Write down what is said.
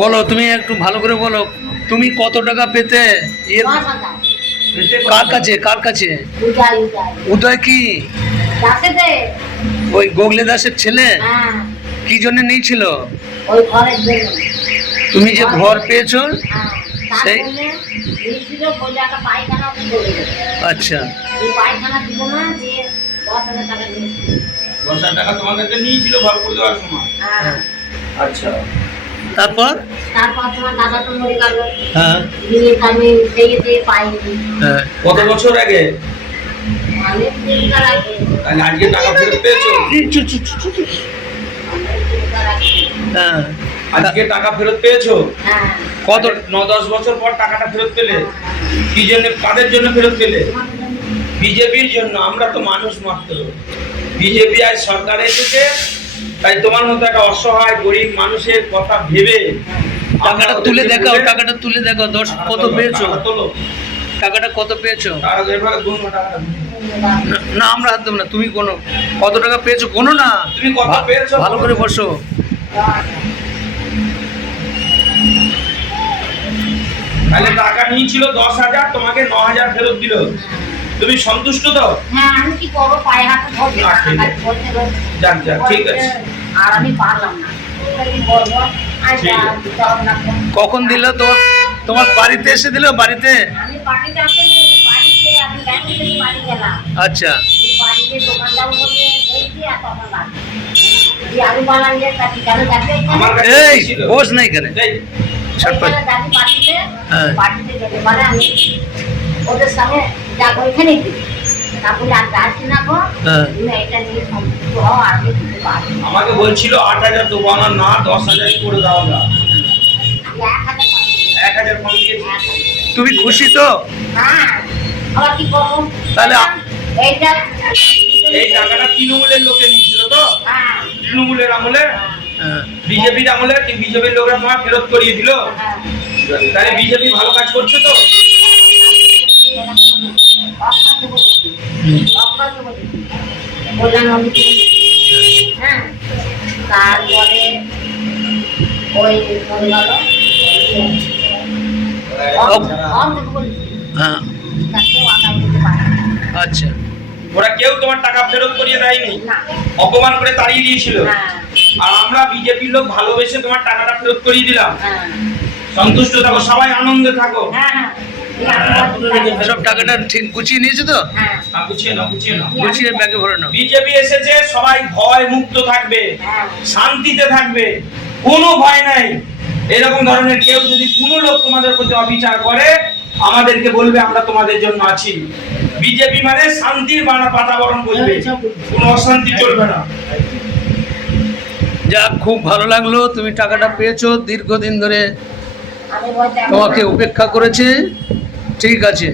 বলো, তুমি একটু ভালো করে বলো, তুমি কত টাকা পেতে? এর কার কাছে? কার কাছে? উদয় কি ওই গোগলে দাসের ছেলে? কি জন্য নিয়েছিল? তুমি যে ঘর পেয়েছো সেই? আচ্ছা, 10,000 টাকা তোমার কাছে নিয়েছিল ঘর করে দেওয়ার সময়। আচ্ছা, তারপর? তোমার দাদা তো মরে গেল। হ্যাঁ, আমি সেই পাইনি। হ্যাঁ। কত বছর আগে? অনেক দিনকার আগে। তাহলে আজকে টাকা ফেরত পেয়েছো? হ্যাঁ, আজকে টাকা ফেরত পেয়েছো? হ্যাঁ। কত 9-10 বছর পর টাকাটা ফেরত পেলে? কি জন্য, কাদের জন্য ফেরত পেলে? বিজেপির জন্য। আমরা তো মানুষ মাত্র। বিজেপি আজ সরকারে এসেছে, তাই তোমার মতো একটা অসহায় গরিব মানুষের কথা ভেবে টাকাটা তুলে দেখাও, টাকাটা তুলে দেখাও। কত পেয়েছো? টাকাটা কত পেয়েছো? না, আমরা হাত দেবো না। তুমি কোনো কত টাকা পেয়েছো কোনো না। তুমি কত পেয়েছো? ভালো করে বসো। তাহলে টাকা নিয়েছিল 10,000, তোমাকে 9,000 ফেরত দিল। তুমি সন্তুষ্ট তো? হ্যাঁ, আমি কি করবো, পায়ে হাতে ধরতে যাক যাক, ঠিক আছে। আর আমি পারলাম না, কি করবো? কখন দিল? তোমার বাড়িতে এসে দিল? বাড়িতে? আমি পার্টিতে আসিনি, বাড়িতে আমি ব্যাংকে থেকে বাড়ি গেলাম। আচ্ছা, বাড়িতে দোকানদার বলে বলছি আর তখন বাড়ি আমি বললাম যে তাকে কেন যাবে আমার কাছে এই ছিল। বস না এখানে। এই, যাবি পার্টিতে? হ্যাঁ। পার্টিতে যেতে পারে আমি ওদের সঙ্গে যাবো, ওইখানে তারপরে আর যাচ্ছি না গো, হ্যাঁ। তুমি এটা নিয়ে সন্তুষ্ট হও আর আমি দিতে পারবো। আমাকে বলছিল 8,000 দেবো, আমার না 10,000 করে দাও না। 1,000 কম দিয়েছি। তুমি খুশি তো? হ্যাঁ, আবার কি করবো? তাহলে এইটা এই টাকাটা তৃণমূলের লোকে নিয়েছিল তো? হ্যাঁ, তৃণমূলের আমলে, হ্যাঁ। বিজেপির আমলে কি বিজেপির লোকরা তোমার ফেরত করিয়ে দিল? হ্যাঁ। তাহলে বিজেপি ভালো কাজ করছে তো? হ্যাঁ, তারপরে ওই মনে গেল হ্যাঁ, আচ্ছা। ওরা কেউ তোমার টাকা ফেরত করিয়ে দেয়নি, না। অপমান করে তাড়িয়ে দিয়েছিল। হ্যাঁ, আর আমরা বিজেপির লোক ভালোবেসে তোমার টাকাটা ফেরত করিয়ে দিলাম। হ্যাঁ, সন্তুষ্ট থাকো, সবাই আনন্দে থাকো। হ্যাঁ, সব টাকাটা ঠিক গুছিয়ে নিয়েছো তো? হ্যাঁ, গুছিয়ে নাও, গুছিয়ে নাও। গুছিয়ে ব্যাগে ভরে নাও। বিজেপি এসেছে, সবাই ভয় মুক্ত থাকবে, হ্যাঁ। শান্তিতে থাকবে, কোনো ভয় নাই। এরকম ধরনের কেউ যদি কোনো লোক তোমাদের প্রতি অবিচার করে, আমাদেরকে বলবে, আমরা তোমাদের জন্য আছি। বিজেপি মানে শান্তির বাতাবরণ বলবে, কোনো অশান্তি চলবে না। যাক, খুব ভালো লাগলো তুমি টাকাটা পেয়েছো। দীর্ঘদিন ধরে আমি বলতে তোমাকে উপেক্ষা করেছে। ঠিক আছে।